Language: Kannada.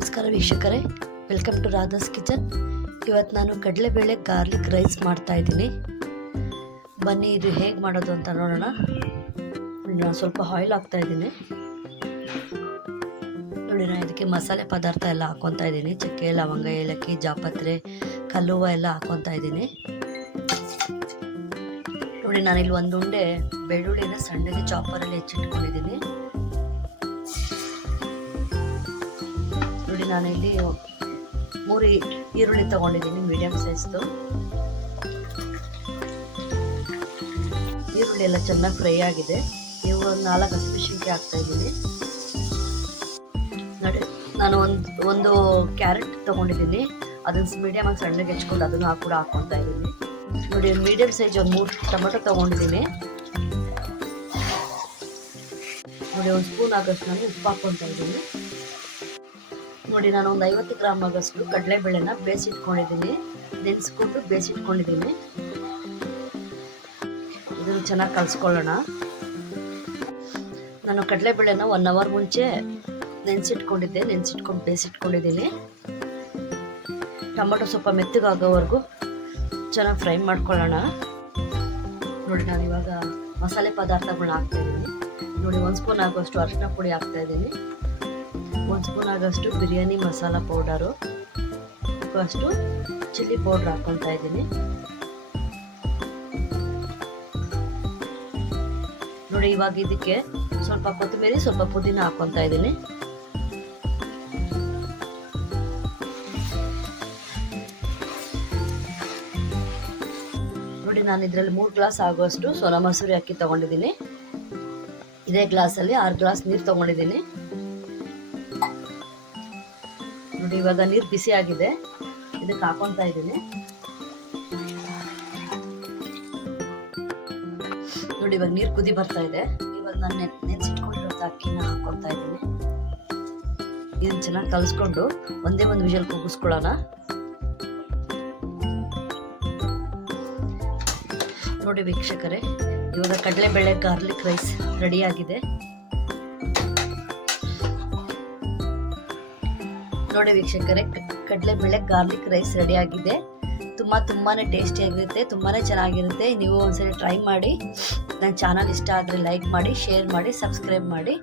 ನಮಸ್ಕಾರ ವೀಕ್ಷಕರೇ, ವೆಲ್ಕಮ್ ಟು ರಾಧಾಸ್ ಕಿಚನ್. ಇವತ್ತು ನಾನು ಕಡಲೆಬೇಳೆ ಗಾರ್ಲಿಕ್ ರೈಸ್ ಮಾಡ್ತಾ ಇದ್ದೀನಿ. ಬನ್ನಿ ಇದು ಹೇಗೆ ಮಾಡೋದು ಅಂತ ನೋಡೋಣ. ನಾನು ಸ್ವಲ್ಪ ಆಯಿಲ್ ಹಾಕ್ತಾ ಇದ್ದೀನಿ. ನೋಡಿ, ನಾನು ಇದಕ್ಕೆ ಮಸಾಲೆ ಪದಾರ್ಥ ಎಲ್ಲ ಹಾಕ್ಕೊತಾ ಇದ್ದೀನಿ. ಚಕ್ಕೆ, ಲವಂಗ, ಏಲಕ್ಕಿ, ಜಾಪತ್ರೆ, ಕಲ್ಲುವ ಎಲ್ಲ ಹಾಕ್ಕೊತಾ ಇದ್ದೀನಿ. ನೋಡಿ, ನಾನಿಲ್ಲಿ ಒಂದು ಉಂಡೆ ಬೆಳ್ಳುಳ್ಳಿನ ಸಣ್ಣಗೆ ಚಾಪರಲ್ಲಿ ಹೆಚ್ಚಿಟ್ಕೊಂಡಿದ್ದೀನಿ. ನೋಡಿ, ನಾನಿಲ್ಲಿ 3 ಈರುಳ್ಳಿ ತೊಗೊಂಡಿದ್ದೀನಿ, ಮೀಡಿಯಮ್ ಸೈಜ್ದು. ಈರುಳ್ಳಿ ಎಲ್ಲ ಚೆನ್ನಾಗಿ ಫ್ರೈ ಆಗಿದೆ. ನೀವು ಒಂದು 4 ಹಸಿಮೆಣಸಿನಕಾಯಿ ಹಾಕ್ತಾ ಇದ್ದೀನಿ. ನೋಡಿ, ನಾನು ಒಂದು ಕ್ಯಾರೆಟ್ ತೊಗೊಂಡಿದ್ದೀನಿ. ಅದನ್ನು ಮೀಡಿಯಮಾಗಿ ಸಣ್ಣಗೆ ಹೆಚ್ಕೊಂಡು ಅದನ್ನು ಕೂಡ ಹಾಕ್ಕೊತಾ ಇದ್ದೀನಿ. ನೋಡಿ, ಮೀಡಿಯಮ್ ಸೈಜ್ ಒಂದು 3 ಟೊಮೆಟೊ ತೊಗೊಂಡಿದ್ದೀನಿ. ನೋಡಿ, 1 ಸ್ಪೂನ್ ಆಗೋಷ್ಟು ನಾನು ಉಪ್ಪು ಹಾಕ್ಕೊತಾ ಇದ್ದೀನಿ. ನೋಡಿ, ನಾನು ಒಂದು 50 ಗ್ರಾಮ್ ಆಗೋಷ್ಟು ಕಡಲೆಬೇಳೆನ ಬೇಯಿಸಿಟ್ಕೊಂಡಿದ್ದೀನಿ. ನೆನೆಸ್ಕೊಂಡು ಬೇಯಿಸಿಟ್ಕೊಂಡಿದ್ದೀನಿ. ಇದನ್ನು ಚೆನ್ನಾಗಿ ಕಲಿಸ್ಕೊಳ್ಳೋಣ. ನಾನು ಕಡಲೆಬೇಳೆನ 1 ಅವರ್ ಮುಂಚೆ ನೆನೆಸಿಟ್ಕೊಂಡು ಬೇಯಿಸಿಟ್ಕೊಂಡಿದ್ದೀನಿ. ಟೊಮೆಟೊ ಸ್ವಲ್ಪ ಮೆತ್ತಗಾಗೋವರೆಗೂ ಚೆನ್ನಾಗಿ ಫ್ರೈ ಮಾಡ್ಕೊಳ್ಳೋಣ. ನೋಡಿ, ನಾನು ಇವಾಗ ಮಸಾಲೆ ಪದಾರ್ಥಗಳನ್ನ ಹಾಕ್ತಾಯಿದ್ದೀನಿ. ನೋಡಿ, 1 ಸ್ಪೂನ್ ಆಗೋಷ್ಟು ಅರಿಶಿನ ಪುಡಿ ಹಾಕ್ತಾಯಿದ್ದೀನಿ. 1 ಸ್ಪೂನ್ ಆಗೋಷ್ಟು ಬಿರಿಯಾನಿ ಮಸಾಲ ಪೌಡರು, ಅಷ್ಟು ಚಿಲ್ಲಿ ಪೌಡ್ರ್ ಹಾಕ್ಕೊತಾ ಇದ್ದೀನಿ. ನೋಡಿ, ಇವಾಗ ಇದಕ್ಕೆ ಸ್ವಲ್ಪ ಕೊತ್ತಂಬರಿ, ಸ್ವಲ್ಪ ಪುದೀನ ಹಾಕ್ಕೊತಾ ಇದ್ದೀನಿ. ನೋಡಿ, ನಾನು ಇದರಲ್ಲಿ 3 ಗ್ಲಾಸ್ ಆಗುವಷ್ಟು ಸೋನಾ ಮಸೂರಿ ಅಕ್ಕಿ ತೊಗೊಂಡಿದ್ದೀನಿ. ಇದೇ ಗ್ಲಾಸಲ್ಲಿ 6 ಗ್ಲಾಸ್ ನೀರು ತೊಗೊಂಡಿದ್ದೀನಿ. ನೋಡಿ, ಇವಾಗ ನೀರು ಬಿಸಿ ಆಗಿದೆ. ಇದಕ್ಕೆ ಹಾಕೊತಾ ಇದ್ದೀನಿ. ನೋಡಿ, ಇವಾಗ ನೀರು ಕುದಿ ಬರ್ತಾ ಇದೆ. ಇವಾಗ ನಾನು ನೆನೆಸಿಟ್ಕೊಂಡಿರೋ ಅಕ್ಕಿನ ಹಾಕೊತಾ ಇದ್ದೀನಿ. ಇದನ್ನು ಚೆನ್ನಾಗಿ ಕಲಿಸ್ಕೊಂಡು ಒಂದೇ ಒಂದು ವಿಷಲ್ ಕೂಗಿಸ್ಕೊಳ್ಳೋಣ. ನೋಡಿ ವೀಕ್ಷಕರೇ, ಇವಾಗ ಕಡಲೆಬೇಳೆ ಗಾರ್ಲಿಕ್ ರೈಸ್ ರೆಡಿಯಾಗಿದೆ. ನೋಡಿ ವೀಕ್ಷಕರೇ, ಕಡಲೆಬೇಳೆ ಗಾರ್ಲಿಕ್ ರೈಸ್ ರೆಡಿಯಾಗಿದೆ. ತುಂಬಾ ಟೇಸ್ಟಿಯಾಗಿರುತ್ತೆ, ತುಂಬಾ ಚೆನ್ನಾಗಿರುತ್ತೆ. ನೀವು ಒಂದ್ಸರಿ ಟ್ರೈ ಮಾಡಿ. ನನ್ನ ಚಾನಲ್ ಇಷ್ಟ ಆದರೆ ಲೈಕ್ ಮಾಡಿ, ಶೇರ್ ಮಾಡಿ, ಸಬ್ಸ್ಕ್ರೈಬ್ ಮಾಡಿ.